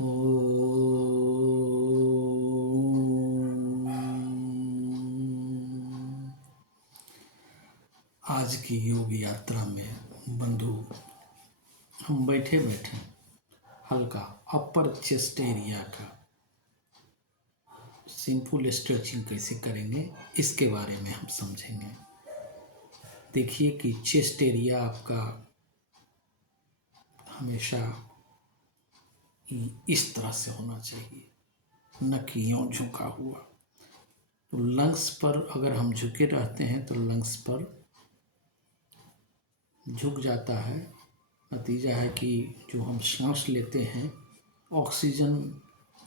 आज की योग यात्रा में बंधु हम बैठे बैठे हल्का अपर चेस्ट एरिया का सिंपल स्ट्रेचिंग कैसे करेंगे इसके बारे में हम समझेंगे। देखिए कि चेस्ट एरिया आपका हमेशा इस तरह से होना चाहिए, न कि यूं झुका हुआ। तो लंग्स पर अगर हम झुके रहते हैं तो लंग्स पर झुक जाता है। नतीजा है कि जो हम सांस लेते हैं ऑक्सीजन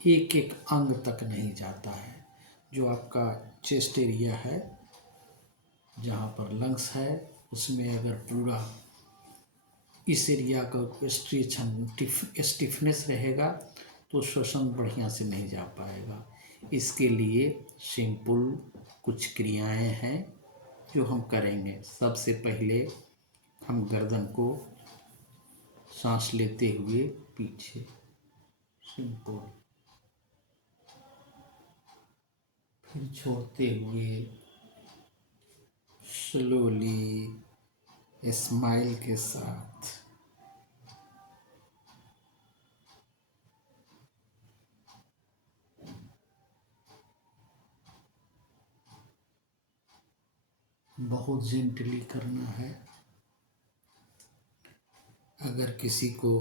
एक एक अंग तक नहीं जाता है। जो आपका चेस्ट एरिया है जहाँ पर लंग्स है उसमें अगर पूरा इस एरिया का स्टिफनेस रहेगा तो श्वसन बढ़िया से नहीं जा पाएगा। इसके लिए सिंपल कुछ क्रियाएं हैं जो हम करेंगे। सबसे पहले हम गर्दन को सांस लेते हुए पीछे सिंपल, फिर छोड़ते हुए स्लोली स्माइल के साथ बहुत जेंटली करना है। अगर किसी को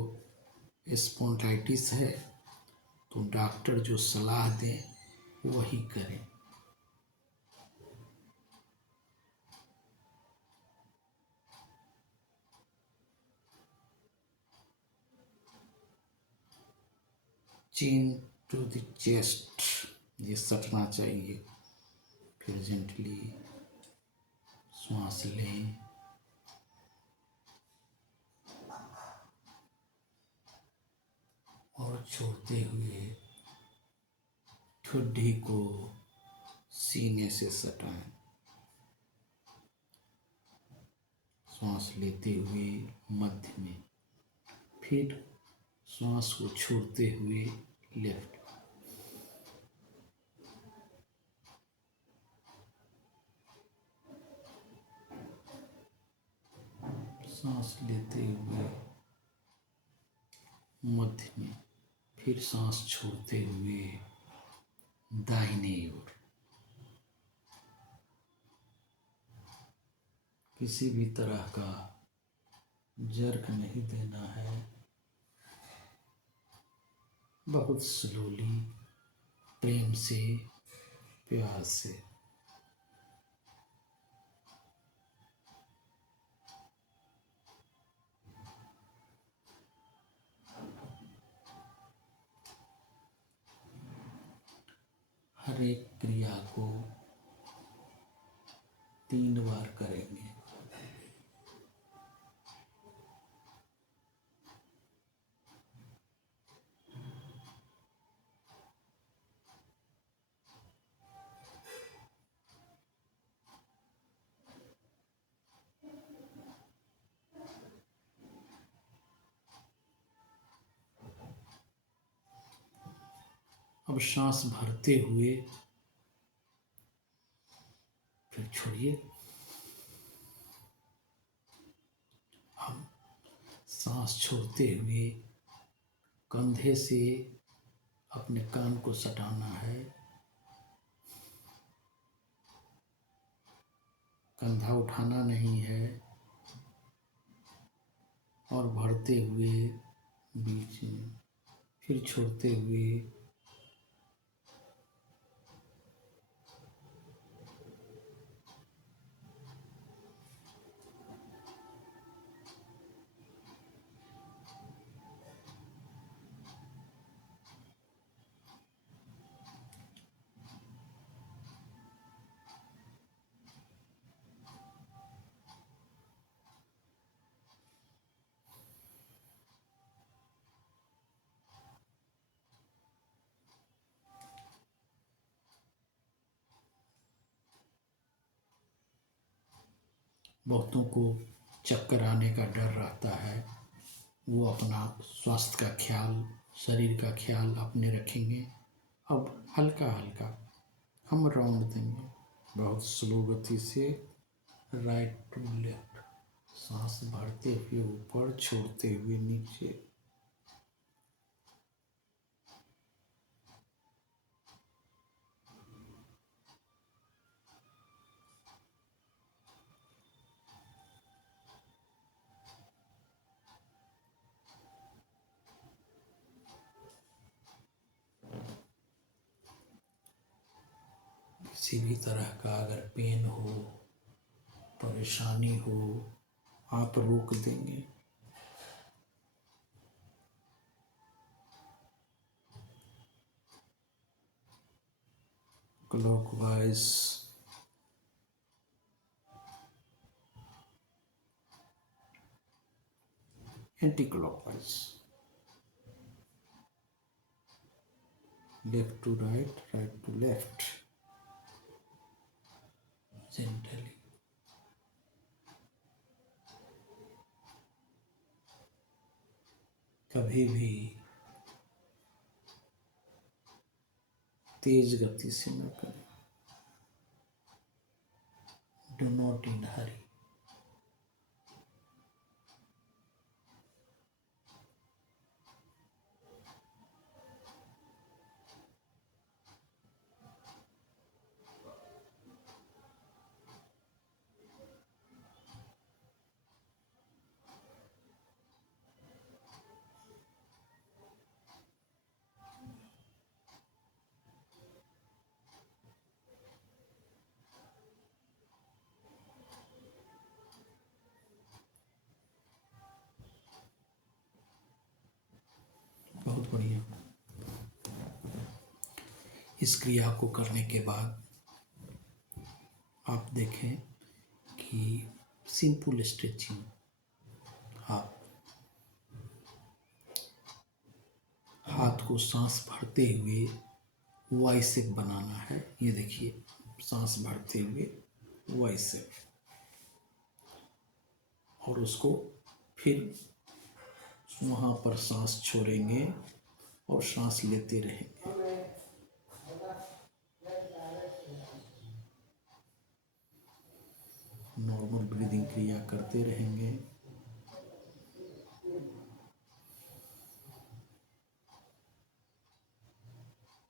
स्पॉन्टाइटिस है तो डॉक्टर जो सलाह दें वही करें। चीन टू द चेस्ट ये सटना चाहिए। फिर जेंटली श्वास लें और छोड़ते हुए ठुड्डी को सीने से सटाएं। सांस लेते हुए मध्य में, फिर सांस को छोड़ते हुए लेफ्ट। सांस लेते हुए मध्य में, फिर सांस छोड़ते हुए दाहिने ओर। किसी भी तरह का जर्क नहीं देना है, बहुत स्लोली, प्रेम से, प्यार से। हर एक क्रिया को 3 बार करेंगे। अब सांस भरते हुए फिर छोड़िए। हम सांस छोड़ते हुए कंधे से अपने कान को सटाना है। कंधा उठाना नहीं है और भरते हुए बीच में, फिर छोड़ते हुए बहुतों को चक्कर आने का डर रहता है, वो अपना स्वास्थ्य का ख्याल शरीर का ख्याल अपने रखेंगे। अब हल्का हल्का हम राउंड देंगे, बहुत स्लो गति से, राइट टू लेफ्ट, सांस भरते हुए ऊपर, छोड़ते हुए नीचे। किसी भी तरह का अगर पेन हो, परेशानी हो, आप रोक देंगे। Clockwise, anti clockwise, left to right, right to left, gently. कभी भी तेज गति से न करें। Do not in hurry. बहुत बढ़िया। इस क्रिया को करने के बाद आप देखें कि सिंपल स्ट्रेचिंग, आप हाथ को सांस भरते हुए वाई शेप बनाना है। ये देखिए, सांस भरते हुए वाई शेप, और उसको फिर वहाँ पर सांस छोड़ेंगे और सांस लेते रहेंगे। नॉर्मल ब्रीदिंग क्रिया करते रहेंगे।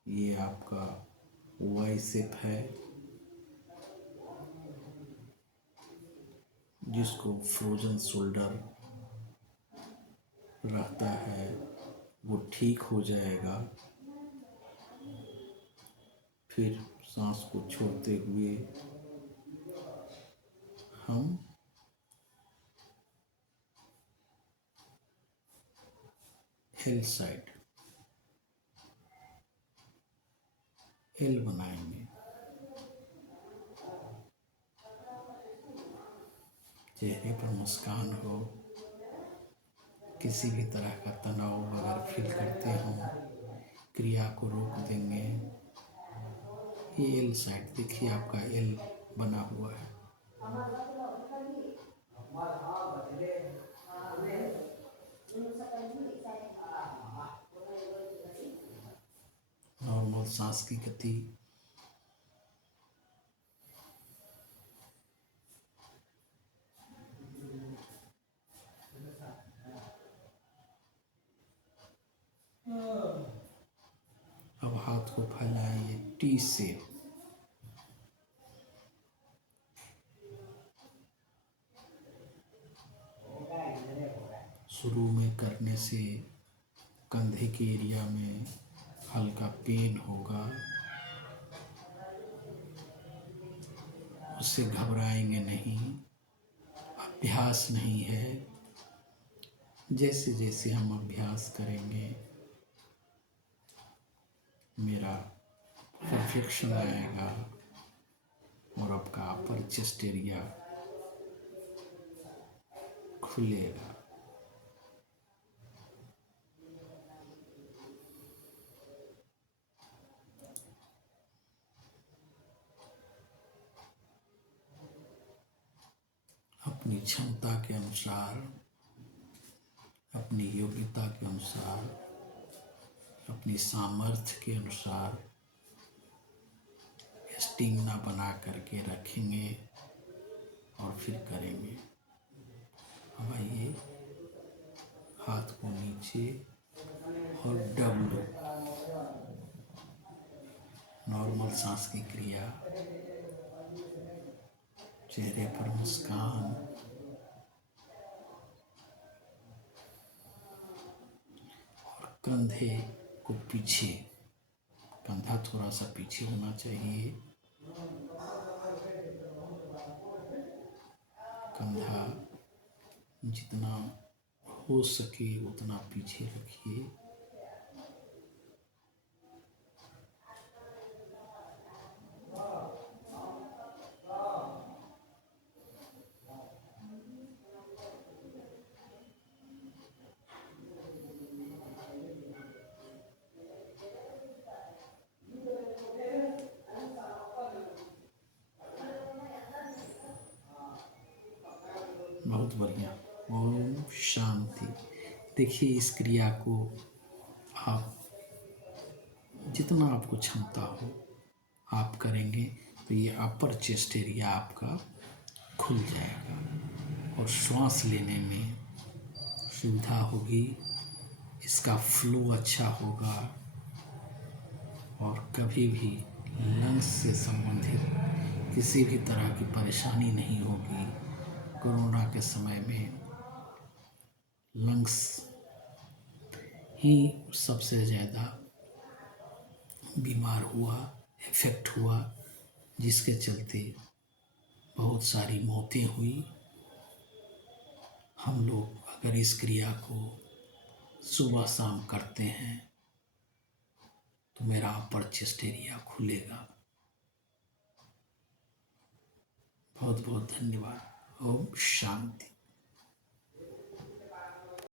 ये आपका वाई शेप है, जिसको फ्रोजन शोल्डर रहता है, वो ठीक हो जाएगा। फिर सांस को छोड़ते हुए हम एल साइड, एल बनाएंगे। चेहरे पर मुस्कान हो, किसी भी तरह का तनाव अगर फील करते हो, क्रिया को रोक देंगे। ये एल साइड देखिए, आपका एल बना हुआ है। नॉर्मल सांस की गति। अब हाथ को फैलाइए टी शेप। शुरू में करने से कंधे के एरिया में हल्का पेन होगा, उससे घबराएंगे नहीं। अभ्यास नहीं है, जैसे जैसे हम अभ्यास करेंगे मेरा परफेक्शन आएगा और आपका अपर चेस्ट एरिया खुलेगा। अपनी क्षमता के अनुसार, अपनी योग्यता के अनुसार अपनी सामर्थ्य के अनुसार स्टेमिना बना करके रखेंगे और फिर करेंगे। अब आइए, हाथ को नीचे और डब्लू, नॉर्मल सांस की क्रिया, चेहरे पर मुस्कान, और कंधे को पीछे, कंधा थोड़ा सा पीछे होना चाहिए, कंधा जितना हो सके उतना पीछे रखिए। बहुत बढ़िया। ओम शांति। देखिए, इस क्रिया को आप जितना आपको क्षमता हो आप करेंगे तो ये अपर चेस्ट एरिया आपका खुल जाएगा और श्वास लेने में सुविधा होगी, इसका फ्लो अच्छा होगा और कभी भी लंग्स से संबंधित किसी भी तरह की परेशानी नहीं होगी। कोरोना के समय में लंग्स ही सबसे ज़्यादा बीमार हुआ, इफेक्ट हुआ, जिसके चलते बहुत सारी मौतें हुई। हम लोग अगर इस क्रिया को सुबह शाम करते हैं तो मेरा अपर चेस्ट एरिया खुलेगा। बहुत बहुत धन्यवाद। ओम शांति।